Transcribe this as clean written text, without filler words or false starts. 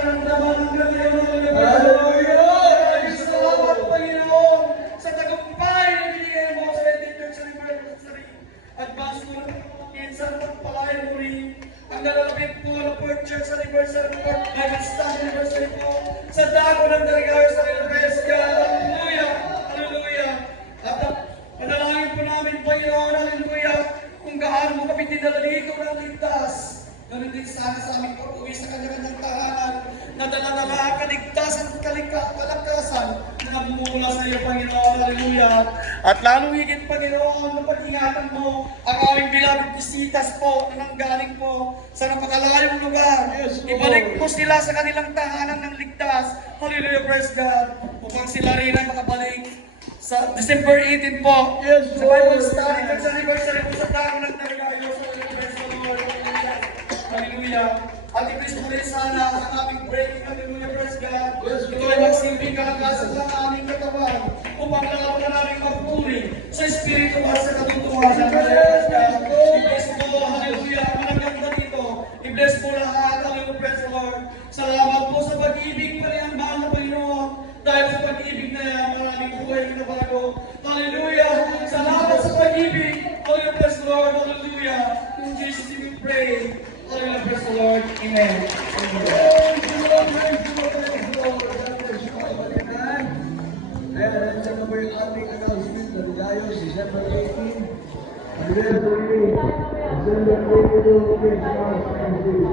nararamdaman ng Panginoon. Hallelujah! Salamat, Panginoon, sa tagumpay na binigay mo sa 23rd anniversary. Advance mo na minsan pagpalain mo rin ang nalalapit po na 4th church anniversary, 4th Bible study anniversary po sa dago ng Dalagayo sa Ilocresca. Hallelujah! Hallelujah! At panalangin po namin, Panginoon, hallelujah, kung gaano mo kami dinala dito ng ligtas. Ganun din sana sa aming pag-uwi sa kanya-kanyang tahanan na dala-dala kaligtasan at kalakasan na mula sa iyo, Panginoon. Hallelujah. At lalong higit, Panginoon, na pag-ingatan mo ang aming bilabid bisitas po na nanggaling po sa napakalayong lugar. Ibalik mo sila sa kanilang tahanan ng ligtas. Hallelujah, praise God. Upang sila rin ay makabalik sa December 18 po. Sa Bible study, anniversary po sa dago ng Dalagayo sa Ilocresca. Hallelujah. At i-bless mo rin sana ang aming breaking. Hallelujah, praise God. Ito ay magsilbing kalakasan ng aming katawan upang lalaman na namin magpuri sa Espiritu at sa katotohanan. Praise God. I-bless mo, hallelujah, ang managanda dito. I-bless mo lahat, hallelujah, praise the Lord. Salamat po sa pag-ibig pa rin ang mahal na Panginoon. Dahil sa pag-ibig na yan, maraming buhay na bago. Hallelujah. Salamat sa pag-ibig. Hallelujah, praise the Lord. Hallelujah. In Jesus' name we pray. Hallelujah, praise the Lord. Amen. Kaya nandiyan na po yung ating announcement na Dalagayo, December 18. December 18. December 18.